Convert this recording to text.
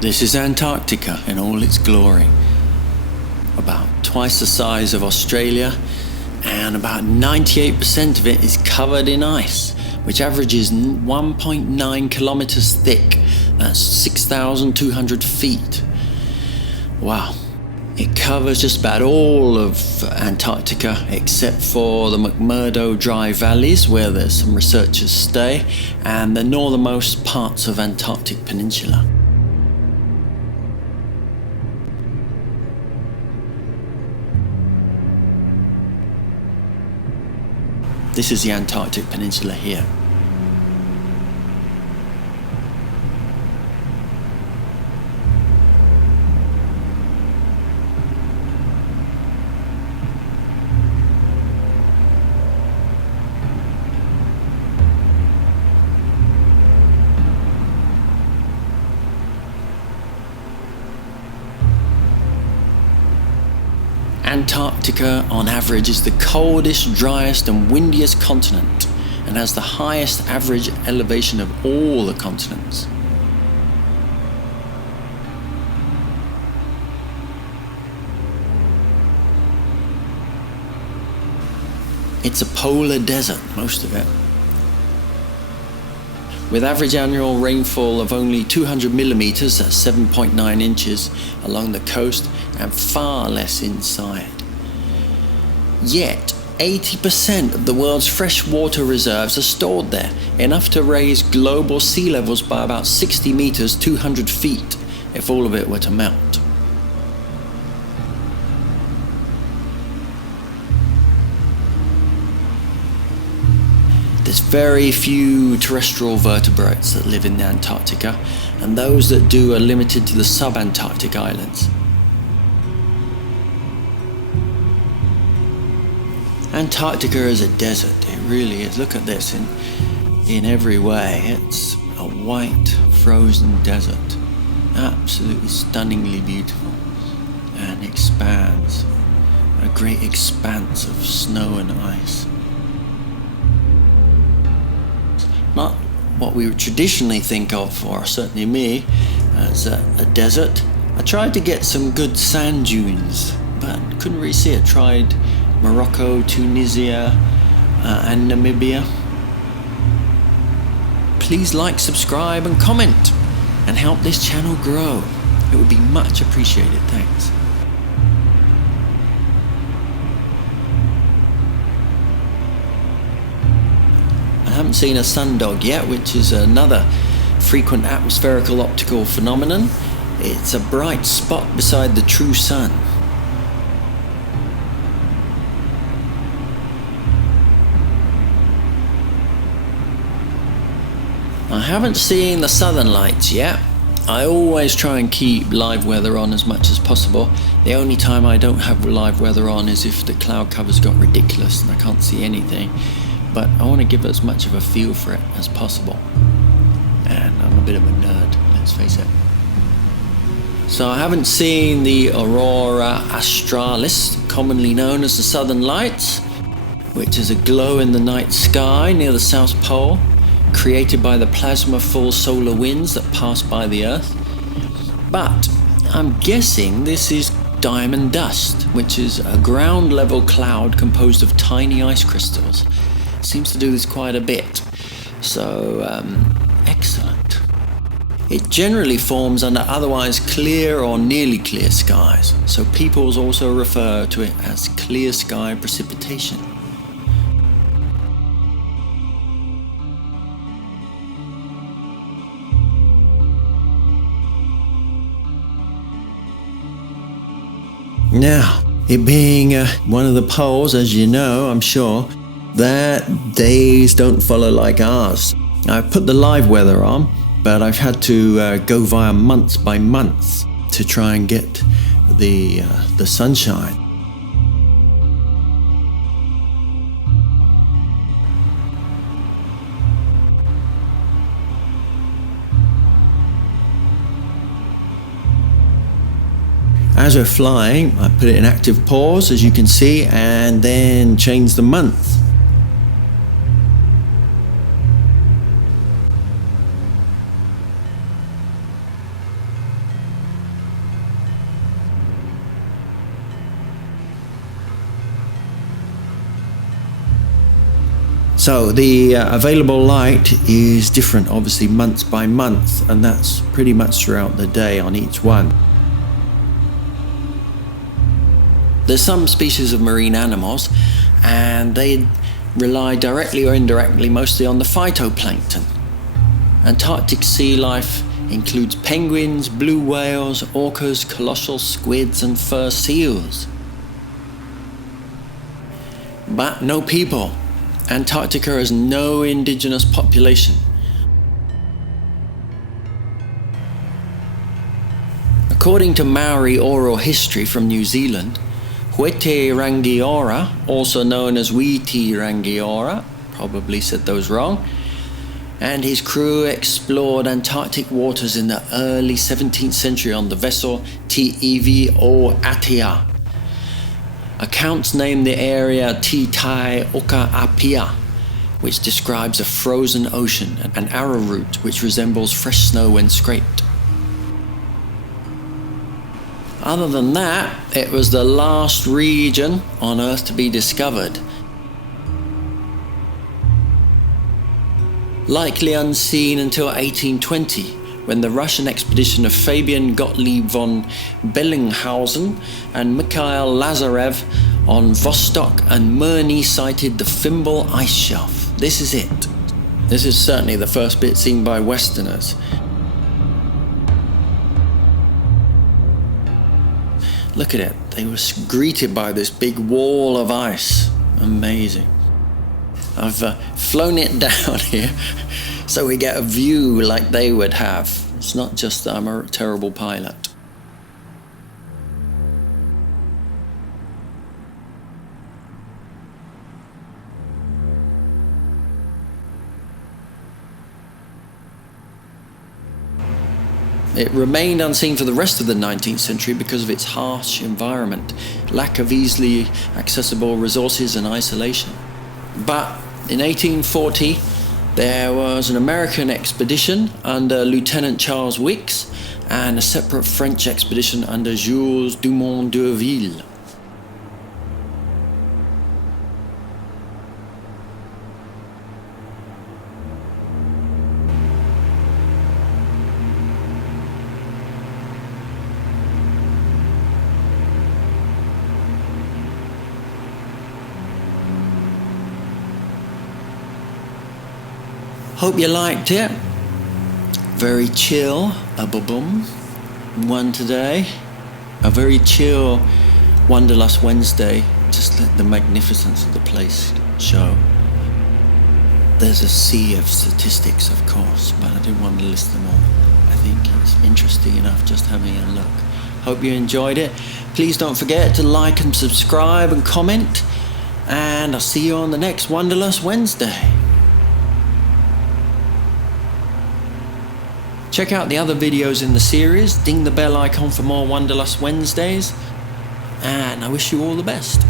This is Antarctica in all its glory. About twice the size of Australia, and about 98% of it is covered in ice, which averages 1.9 kilometers thick. That's 6,200 feet. Wow. It covers just about all of Antarctica except for the McMurdo dry valleys where there's some researchers stay, and the northernmost parts of Antarctic Peninsula. This is the Antarctic Peninsula here. Antarctica, on average, is the coldest, driest and windiest continent and has the highest average elevation of all the continents. It's a polar desert, most of it, with average annual rainfall of only 200 millimeters, that's 7.9 inches, along the coast and far less inside. Yet, 80% of the world's freshwater reserves are stored there, enough to raise global sea levels by about 60 meters, 200 feet, if all of it were to melt. There's very few terrestrial vertebrates that live in Antarctica, and those that do are limited to the subantarctic islands. Antarctica is a desert, it really is. Look at this in every way. It's a white, frozen desert, absolutely stunningly beautiful, and expands, a great expanse of snow and ice. Not what we would traditionally think of, or certainly me, as a desert. I tried to get some good sand dunes, but couldn't really see it. Tried Morocco, Tunisia, and Namibia. Please like, subscribe and comment and help this channel grow. It would be much appreciated. Thanks. I haven't seen a sundog yet, which is another frequent atmospherical optical phenomenon. It's a bright spot beside the true sun. I haven't seen the southern lights yet. I always try and keep live weather on as much as possible. The only time I don't have live weather on is if the cloud cover's got ridiculous and I can't see anything. But I want to give as much of a feel for it as possible. And I'm a bit of a nerd, let's face it. So I haven't seen the Aurora Australis, commonly known as the Southern Lights, which is a glow in the night sky near the South Pole, created by the plasma-full solar winds that pass by the Earth. But I'm guessing this is diamond dust, which is a ground-level cloud composed of tiny ice crystals. Seems to do this quite a bit. So, excellent. It generally forms under otherwise clear or nearly clear skies, so people also refer to it as clear sky precipitation. Now, it being one of the poles, as you know, I'm sure, that days don't follow like ours. I've put the live weather on, but I've had to go via months by months to try and get the sunshine. As we're flying, I put it in active pause, as you can see, and then change the month. So the available light is different, obviously month by month, and that's pretty much throughout the day on each one. There's some species of marine animals, and they rely directly or indirectly mostly on the phytoplankton. Antarctic sea life includes penguins, blue whales, orcas, colossal squids, and fur seals. But no people. Antarctica has no indigenous population. According to Maori oral history from New Zealand, Huete Rangiora, also known as Witi Rangiora, probably said those wrong, and his crew explored Antarctic waters in the early 17th century on the vessel Te o Atea. Accounts name the area Te Tai Oka Apia, which describes a frozen ocean, an arrowroot which resembles fresh snow when scraped. Other than that, it was the last region on Earth to be discovered. Likely unseen until 1820, when the Russian expedition of Fabian Gottlieb von Bellinghausen and Mikhail Lazarev on Vostok and Mirny sighted the Fimbul ice shelf. This is it. This is certainly the first bit seen by Westerners. Look at it. They were greeted by this big wall of ice. Amazing. I've flown it down here so we get a view like they would have. It's not just that I'm a terrible pilot. It remained unseen for the rest of the 19th century because of its harsh environment, lack of easily accessible resources and isolation. But in 1840, there was an American expedition under Lieutenant Charles Wilkes and a separate French expedition under Jules Dumont d'Urville. Hope you liked it. Very chill, a boom one today. A very chill Wanderlust Wednesday. Just let the magnificence of the place show. There's a sea of statistics, of course, but I didn't want to list them all. I think it's interesting enough just having a look. Hope you enjoyed it. Please don't forget to like and subscribe and comment. And I'll see you on the next Wanderlust Wednesday. Check out the other videos in the series, ding the bell icon for more Wanderlust Wednesdays, and I wish you all the best.